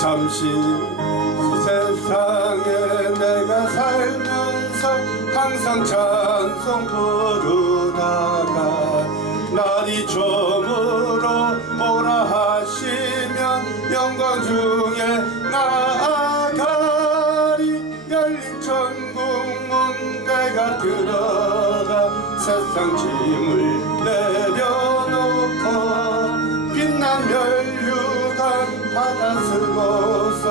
잠시 세상에 내가 살면서 항상 찬송 부르다가 날이 저물어 오라 하시면 영광 중에 나아가리. 열린 천국문 내가 들어가 세상 짐을 내려놓고 빛난 멸류관 받아 쓰고서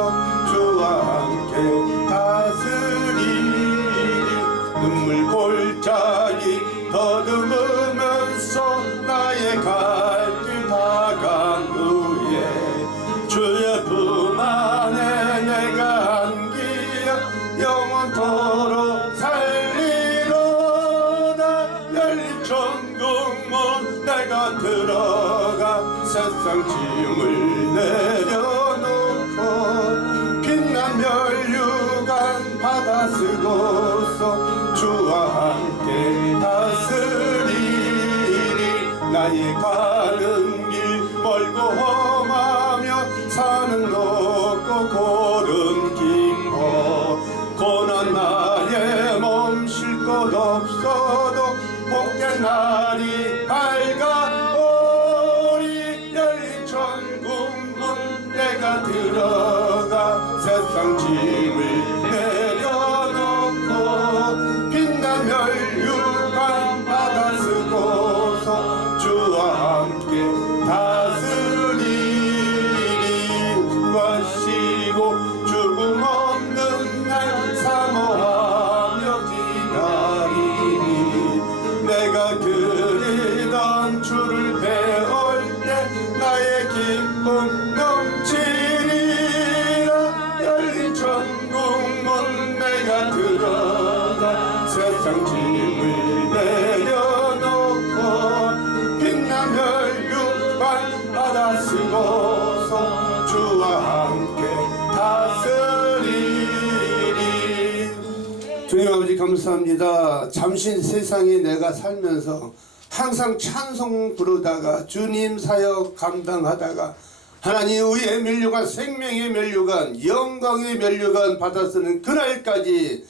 주와 함께 다스리리. 눈물 골짜기 더듬으면서 나의 갈 길 다간 후에 주의 품 안에 내가 안기어 영원토록 살리로다. 열린 천국문 내가 들어가 세상 짐을 내려놓고 빛난 멸류관 받아 쓰고서 주와 함께 다스리리. 나의 가는 길 멀고 험하며 산은 높고 고른 깊어 고난 날에 멈쉴 것 없어도 복된 날이 밝아오리. 열린 천국문 내가 들어가 세상 짐을 내려놓고 빛난 멸류관 받아 쓰고서 주와 함께 다스리리. 와시고 죽음 없는 날 사모하며 기다리니. 내가 그리던 주를 배울 때 나의 기쁨 넘치리라. 열린 천국문 내가 들어가 세상 짐을 내려놓고 빛난 멸류관 받아 쓰고서 주와 함께 다스리리. 주님 아버지 감사합니다. 잠시 세상에 내가 살면서 항상 찬송 부르다가 주님 사역 감당하다가 하나님 의의 멸류관, 생명의 멸류관, 영광의 멸류관 받아 쓰는 그날까지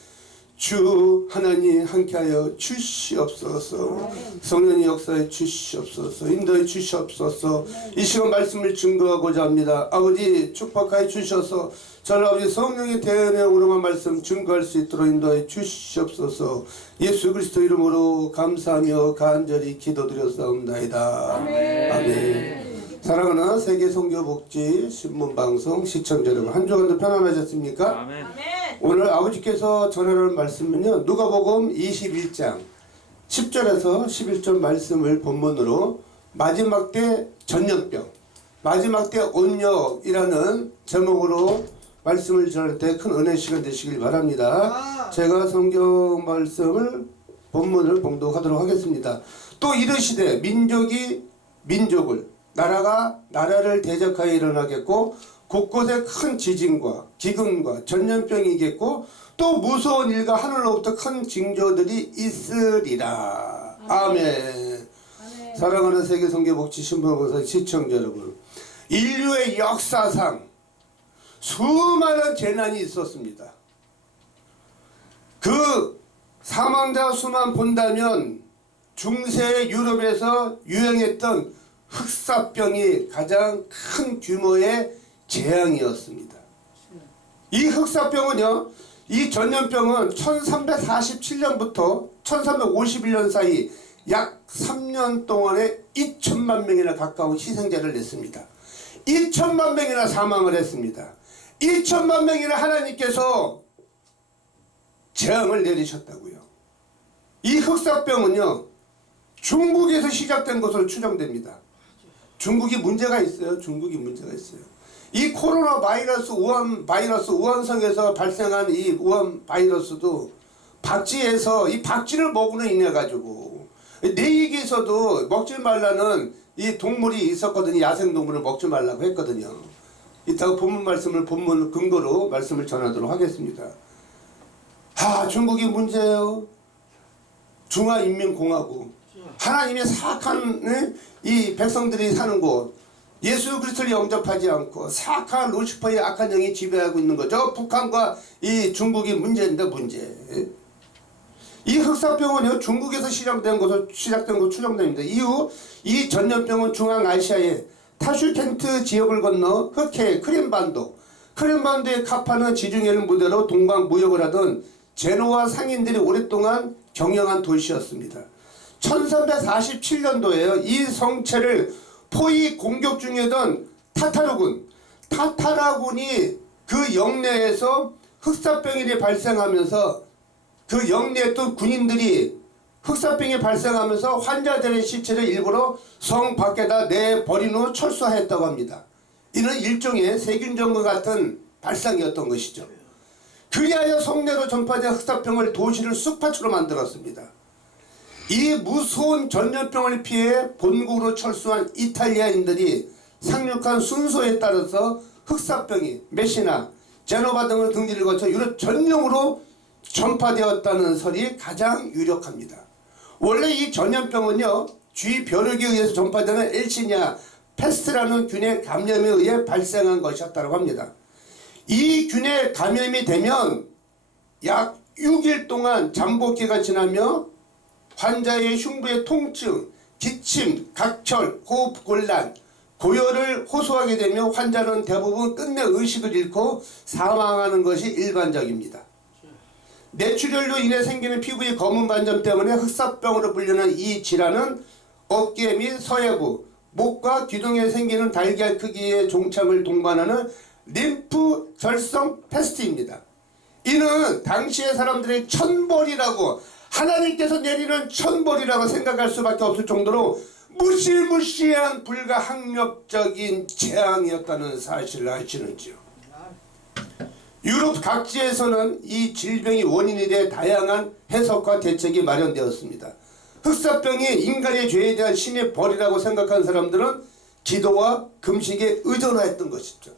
주 하나님 함께하여 주시옵소서. 성령의 역사에 주시옵소서. 인도해 주시옵소서. 이 시간 말씀을 증거하고자 합니다. 아버지 축복하여 주셔서 저는 아버지 성령의 대언으로만 말씀 증거할 수 있도록 인도해 주시옵소서. 예수 그리스도 이름으로 감사하며 간절히 기도드렸사옵나이다. 아멘. 아멘. 사랑하는 세계선교복지 신문방송 시청자 여러분, 한 주간도 편안하셨습니까? 아멘. 오늘 아버지께서 전하는 말씀은요, 누가복음 21장 10절에서 11절 말씀을 본문으로 마지막 때 전염병, 마지막 때 온역이라는 제목으로 말씀을 전할 때 큰 은혜 시간 되시길 바랍니다. 제가 성경 말씀을 본문을 봉독하도록 하겠습니다. 또 이르시되 민족이 민족을, 나라가 나라를 대적하여 일어나겠고 곳곳에 큰 지진과 기근과 전염병이겠고 또 무서운 일과 하늘로부터 큰 징조들이 있으리라. 아멘. 사랑하는 세계선교복지 신문방송 시청자 여러분, 인류의 역사상 수많은 재난이 있었습니다. 그 사망자 수만 본다면 중세 유럽에서 유행했던 흑사병이 가장 큰 규모의 재앙이었습니다. 이 흑사병은요, 이 전염병은 1347년부터 1351년 사이 약 3년 동안에 2천만 명이나 가까운 희생자를 냈습니다. 2천만 명이나 사망을 했습니다. 2천만 명이나 하나님께서 재앙을 내리셨다고요. 이 흑사병은요, 중국에서 시작된 것으로 추정됩니다. 중국이 문제가 있어요. 중국이 문제가 있어요. 이 코로나 바이러스, 우한성에서 발생한 이 우한 바이러스도 박쥐에서 이 박쥐를 먹으로 인해 가지고, 내익에서도 먹지 말라는 이 동물이 있었거든요. 야생동물을 먹지 말라고 했거든요. 이따가 본문 말씀을 본문 근거로 말씀을 전하도록 하겠습니다. 중국이 문제예요. 중화인민공화국, 하나님의 사악한 이 백성들이 사는 곳, 예수 그리스도를 영접하지 않고 사악한 루시퍼의 악한 영이 지배하고 있는 거죠. 북한과 이 중국이 문제인데 문제. 이 흑사병은요 중국에서 시작된 것으로 추정됩니다. 이후 이 전염병은 중앙아시아의 타슈켄트 지역을 건너 흑해 크림반도의 카파는 지중해를 무대로 동방 무역을 하던 제노와 상인들이 오랫동안 경영한 도시였습니다. 1347년도에요. 이 성체를 포위 공격 중이던 타타라군이 그 영내에서 흑사병이 발생하면서 그 영내에 또 군인들이 흑사병이 발생하면서 환자들의 시체를 일부러 성 밖에다 내버린 후 철수하였다고 합니다. 이는 일종의 세균전과 같은 발상이었던 것이죠. 그리하여 성내로 전파된 흑사병을 도시를 쑥파초로 만들었습니다. 이 무서운 전염병을 피해 본국으로 철수한 이탈리아인들이 상륙한 순서에 따라서 흑사병이 메시나, 제노바 등을 등지를 거쳐 유럽 전역으로 전파되었다는 설이 가장 유력합니다. 원래 이 전염병은요 쥐 벼룩에 의해서 전파되는 엘시니아 패스트라는 균의 감염에 의해 발생한 것이었다고 합니다. 이 균에 감염이 되면 약 6일 동안 잠복기가 지나며 환자의 흉부의 통증, 기침, 각철, 호흡곤란, 고열을 호소하게 되며 환자는 대부분 끝내 의식을 잃고 사망하는 것이 일반적입니다. 뇌출혈로 인해 생기는 피부의 검은 반점 때문에 흑사병으로 불리는 이 질환은 어깨 및 서해부, 목과 기둥에 생기는 달걀 크기의 종창을 동반하는 림프 결성 패스트입니다. 이는 당시의 사람들의 천벌이라고 하나님께서 내리는 천벌이라고 생각할 수밖에 없을 정도로 무시무시한 불가항력적인 재앙이었다는 사실을 아시는지요. 유럽 각지에서는 이 질병이 원인이 돼 다양한 해석과 대책이 마련되었습니다. 흑사병이 인간의 죄에 대한 신의 벌이라고 생각한 사람들은 기도와 금식에 의존하였던 것이죠.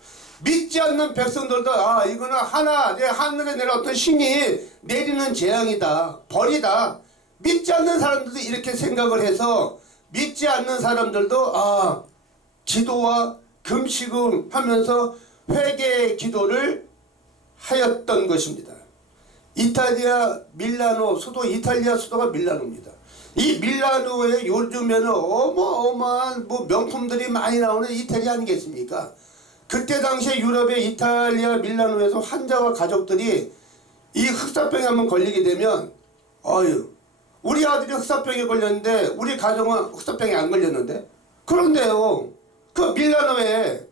믿지 않는 백성들도 이거는 하늘에 내려 어떤 신이 내리는 재앙이다, 벌이다. 믿지 않는 사람들도 이렇게 생각을 해서 믿지 않는 사람들도 기도와 금식을 하면서 회개의 기도를 하였던 것입니다. 이탈리아 수도가 밀라노입니다. 이 밀라노에 요즘에는 어마어마한 명품들이 많이 나오는 이태리 아니겠습니까? 그때 당시에 유럽의 이탈리아 밀라노에서 환자와 가족들이 이 흑사병에 한번 걸리게 되면 우리 아들이 흑사병에 걸렸는데 우리 가정은 흑사병에 안 걸렸는데, 그런데요 그 밀라노에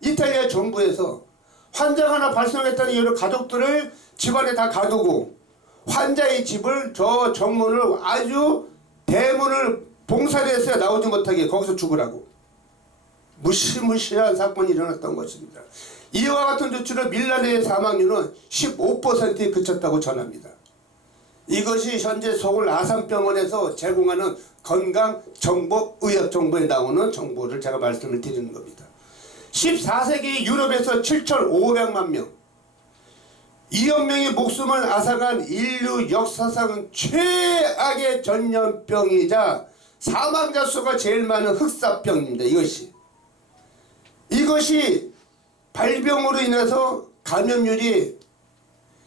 이탈리아 정부에서 환자가 하나 발생했다는 이유로 가족들을 집안에 다 가두고 환자의 집을 저 정문을 아주 대문을 봉사를 했어야 나오지 못하게 거기서 죽으라고. 무시무시한 사건이 일어났던 것입니다. 이와 같은 조치로 밀라노의 사망률은 15%에 그쳤다고 전합니다. 이것이 현재 서울 아산병원에서 제공하는 건강정보의학정보에 나오는 정보를 제가 말씀을 드리는 겁니다. 14세기 유럽에서 7,500만 명, 2억 명의 목숨을 앗아간 인류 역사상 최악의 전염병이자 사망자 수가 제일 많은 흑사병입니다. 이것이 발병으로 인해서 감염률이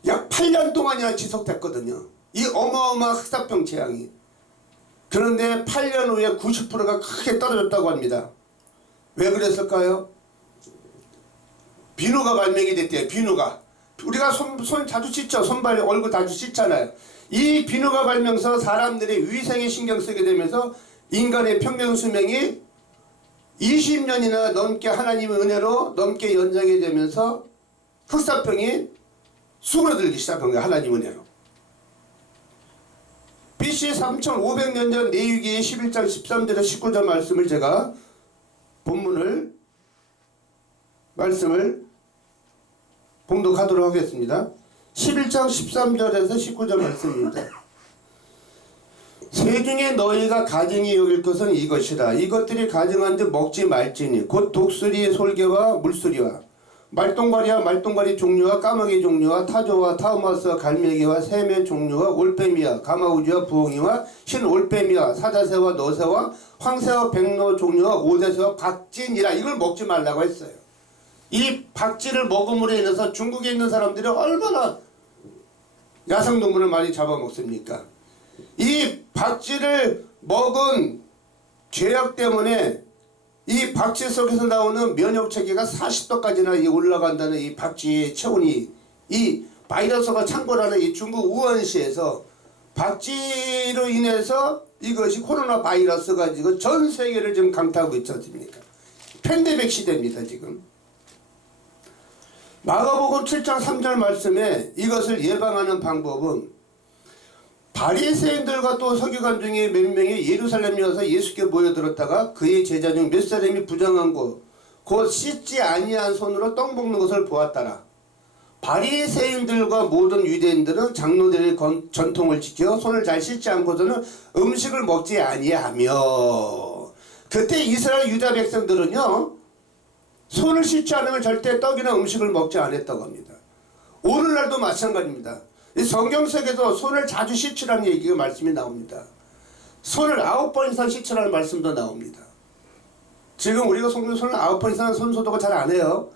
약 8년 동안이나 지속됐거든요. 이 어마어마한 흑사병 재앙이. 그런데 8년 후에 90%가 크게 떨어졌다고 합니다. 왜 그랬을까요? 비누가 발명이 됐대요. 비누가. 우리가 손 자주 씻죠. 손발, 얼굴 자주 씻잖아요. 이 비누가 발명서 사람들이 위생에 신경 쓰게 되면서 인간의 평균 수명이 20년이나 넘게 하나님의 은혜로 넘게 연장이 되면서 흑사병이 수그러들기 시작한 거예요. 하나님의 은혜로. BC 3500년 전 레위기 11장 13절에 19절 말씀을 제가 말씀을 봉독하도록 하겠습니다. 11장 13절에서 19절 말씀입니다. 세중에 너희가 가증히 여길 것은 이것이라. 이것들이 가증한 즉 먹지 말지니 곧 독수리의 솔개와 물소리와 말똥가리와 말똥가리 종류와 까마귀 종류와 타조와 타우마스와 갈매기와 새매 종류와 올빼미와 가마우지와 부엉이와 흰 올빼미와 사자새와 너새와 황새와 백로 종류와 오대새와 박진이라 이걸 먹지 말라고 했어요. 이 박쥐를 먹음으로 인해서 중국에 있는 사람들이 얼마나 야생동물을 많이 잡아먹습니까? 이 박쥐를 먹은 죄악 때문에 이 박쥐 속에서 나오는 면역체계가 40도까지나 올라간다는 이 박쥐의 체온이 이 바이러스가 창궐하는 이 중국 우한시에서 박쥐로 인해서 이것이 코로나 바이러스가 지금 전 세계를 지금 강타하고 있지 않습니까? 팬데믹 시대입니다 지금. 마가복음 7장 3절 말씀에 이것을 예방하는 방법은 바리새인들과 또 서기관 중에 몇 명이 예루살렘에 와서 예수께 모여들었다가 그의 제자 중 몇 사람이 부정한 곧 씻지 아니한 손으로 떡 먹는 것을 보았더라. 바리새인들과 모든 유대인들은 장로들의 전통을 지켜 손을 잘 씻지 않고서는 음식을 먹지 아니하며 그때 이스라엘 유다 백성들은요 손을 씻지 않으면 절대 떡이나 음식을 먹지 않았다고 합니다. 오늘날도 마찬가지입니다. 이 성경 속에도 손을 자주 씻으라는 얘기가 말씀이 나옵니다. 손을 9번 이상 씻으라는 말씀도 나옵니다. 지금 우리가 손을 9번 이상 손 소독을 잘 안 해요.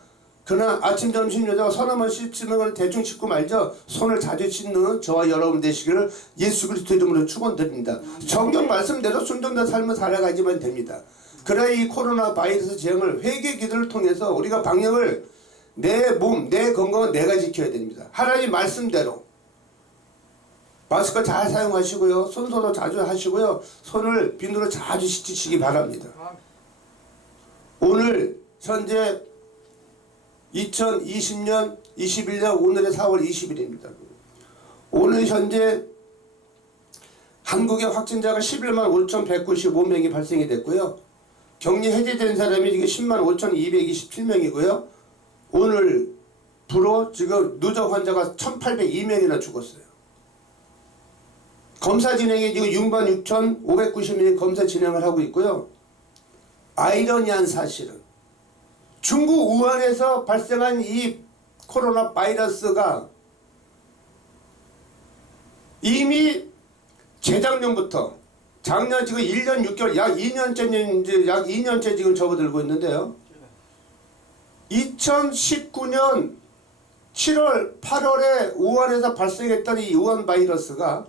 그러나 아침 점심 저녁 손 한번 씻는 건 대충 씻고 말죠. 손을 자주 씻는 저와 여러분 되시기를 예수 그리스도 이름으로 축원드립니다. 성경 말씀대로 순종된 삶을 살아가지만 됩니다. 그래야 이 코로나 바이러스 재앙을 회개 기도를 통해서 우리가 방역을 내 몸, 내 건강은 내가 지켜야 됩니다. 하나님 말씀대로 마스크 잘 사용하시고요. 손소독 자주 하시고요. 손을 비누로 자주 씻으시기 바랍니다. 오늘 현재 2020년 21년 오늘의 4월 20일입니다. 오늘 현재 한국의 확진자가 11만 5,195명이 발생이 됐고요. 격리 해제된 사람이 지금 10만 5,227명이고요. 오늘 불어 지금 누적 환자가 1,802명이나 죽었어요. 검사 진행이 지금 6만 6,590명이 검사 진행을 하고 있고요. 아이러니한 사실은 중국 우한에서 발생한 이 코로나 바이러스가 이미 재작년부터 작년 지금 1년 6개월 약 2년째 지금 접어들고 있는데요. 2019년 7월 8월에 우한에서 발생했던 이 우한 바이러스가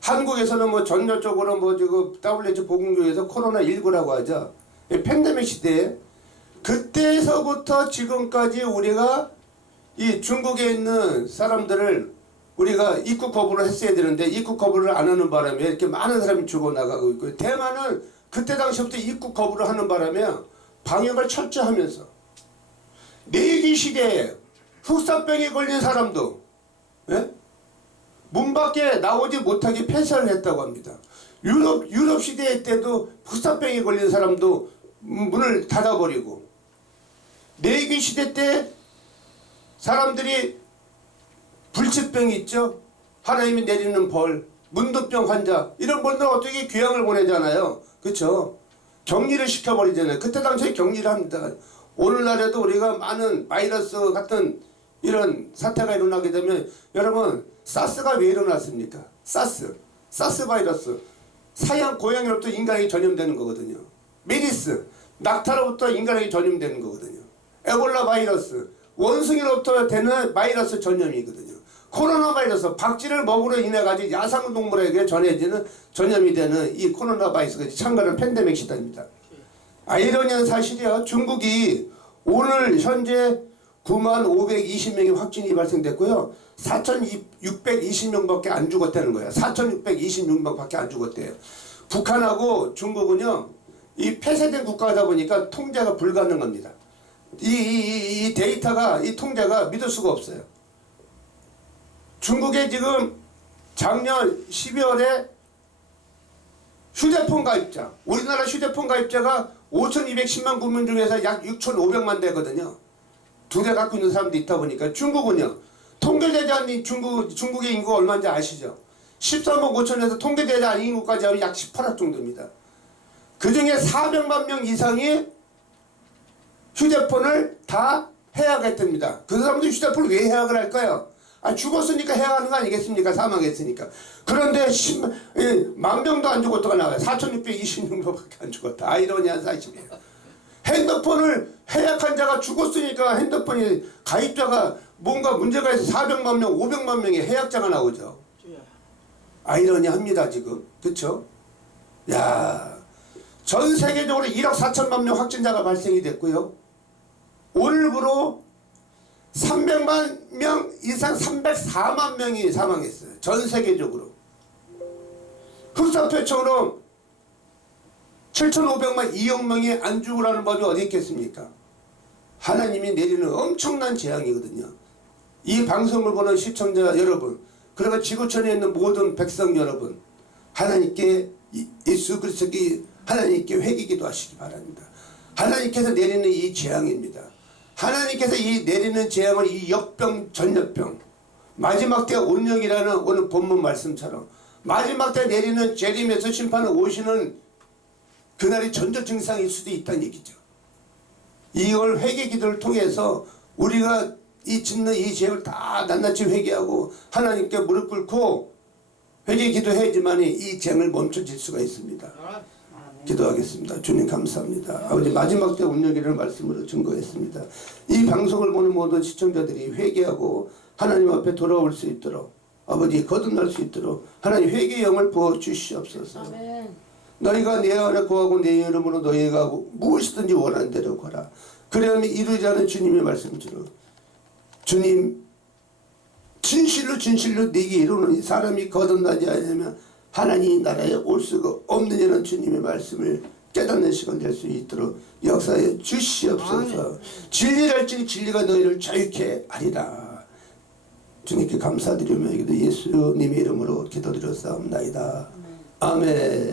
한국에서는 뭐 전열적으로 뭐 지금 WHO 보건교회에서 코로나19라고 하죠. 팬데믹 시대에 그때서부터 지금까지 우리가 이 중국에 있는 사람들을 우리가 입국 거부를 했어야 되는데 입국 거부를 안 하는 바람에 이렇게 많은 사람이 죽어나가고 있고요. 대만은 그때 당시부터 입국 거부를 하는 바람에 방역을 철저히 하면서 내기 시대에 흑사병에 걸린 사람도 문 밖에 나오지 못하게 폐쇄를 했다고 합니다. 유럽 시대 때도 흑사병에 걸린 사람도 문을 닫아버리고 내기 시대 때 사람들이 불치병이 있죠. 하나님이 내리는 벌, 문둥병 환자 이런 분들 어떻게 귀향을 보내잖아요. 그렇죠? 격리를 시켜버리잖아요. 그때 당시에 격리를 합니다. 오늘날에도 우리가 많은 바이러스 같은 이런 사태가 일어나게 되면 여러분 사스가 왜 일어났습니까? 사스 바이러스 사양 고양이로부터 인간에게 전염되는 거거든요. 메리스 낙타로부터 인간에게 전염되는 거거든요. 에볼라 바이러스 원숭이로부터 되는 바이러스 전염이거든요. 코로나 바이러스 박쥐를 먹으로 인해 가지고 야생동물에게 전염이 되는 이 코로나 바이러스가 참가하는 팬데믹 시대입니다. 아이러니한 사실이요. 중국이 오늘 현재 9만 520명의 확진이 발생됐고요. 4,620명밖에 안 죽었다는 거예요. 4,626명밖에 안 죽었대요. 북한하고 중국은요. 이 폐쇄된 국가다 보니까 통제가 불가능합니다. 이 데이터가 이 통제가 믿을 수가 없어요. 중국에 지금 작년 12월에 휴대폰 가입자 우리나라 휴대폰 가입자가 5,210만 국민 중에서 약 6,500만 대거든요. 두 대 갖고 있는 사람도 있다 보니까 중국은요. 통계되지 않은 중국의 인구가 얼마인지 아시죠? 13억 5천에서 통계되지 않은 인구까지 하면 약 18억 정도입니다. 그 중에 400만 명 이상이 휴대폰을 다 해약했답니다. 그 사람도 휴대폰을 왜 해약을 할까요? 죽었으니까 해약하는 거 아니겠습니까? 사망했으니까. 그런데 10,000명도 안 죽었다가 나와요. 4,626명밖에 안 죽었다. 아이러니한 사실이에요. 핸드폰을 해약한 자가 죽었으니까 핸드폰이 가입자가 뭔가 문제가 있어 400만 명, 500만 명의 해약자가 나오죠. 아이러니합니다 지금. 그렇죠? 야, 전 세계적으로 1억 4천만 명 확진자가 발생이 됐고요. 오늘부로 300만 명 이상 304만 명이 사망했어요. 전 세계적으로. 흑사표청으로 7,500만 2억 명이 안 죽으라는 법이 어디 있겠습니까? 하나님이 내리는 엄청난 재앙이거든요. 이 방송을 보는 시청자 여러분, 그리고 지구촌에 있는 모든 백성 여러분, 하나님께 예수 그리스도께 하나님께 회개기도 하시기 바랍니다. 하나님께서 내리는 이 재앙입니다. 하나님께서 이 내리는 재앙을 이 역병 전염병 마지막 때 온영이라는 오늘 본문 말씀처럼 마지막 때 내리는 재림에서 심판을 오시는 그날이 전조 증상일 수도 있다는 얘기죠. 이걸 회개기도를 통해서 우리가 이 짓는 이 죄를 다 낱낱이 회개하고 하나님께 무릎 꿇고 회개기도해야지만 이 재앙을 멈춰질 수가 있습니다. 기도하겠습니다. 주님 감사합니다. 아버지 마지막 때 운명이라는 말씀으로 증거했습니다. 이 방송을 보는 모든 시청자들이 회개하고 하나님 앞에 돌아올 수 있도록 아버지 거듭날 수 있도록 하나님 회개의 영을 부어주시옵소서. 아멘. 너희가 내 안에 구하고 내 이름으로 너희가 무엇이든지 원하는 대로 구하라. 그러면 이루지 않은 주님의 말씀처럼 주님 진실로 진실로 네게 이루는 사람이 거듭나지 않으면 하나님 나라에 올 수가 없느냐는 주님의 말씀을 깨닫는 시간 될 수 있도록 역사에 주시옵소서. 진리랄지니 진리가 너희를 자유케 하리라. 주님께 감사드리며 예수님의 이름으로 기도드렸사옵나이다. 아멘.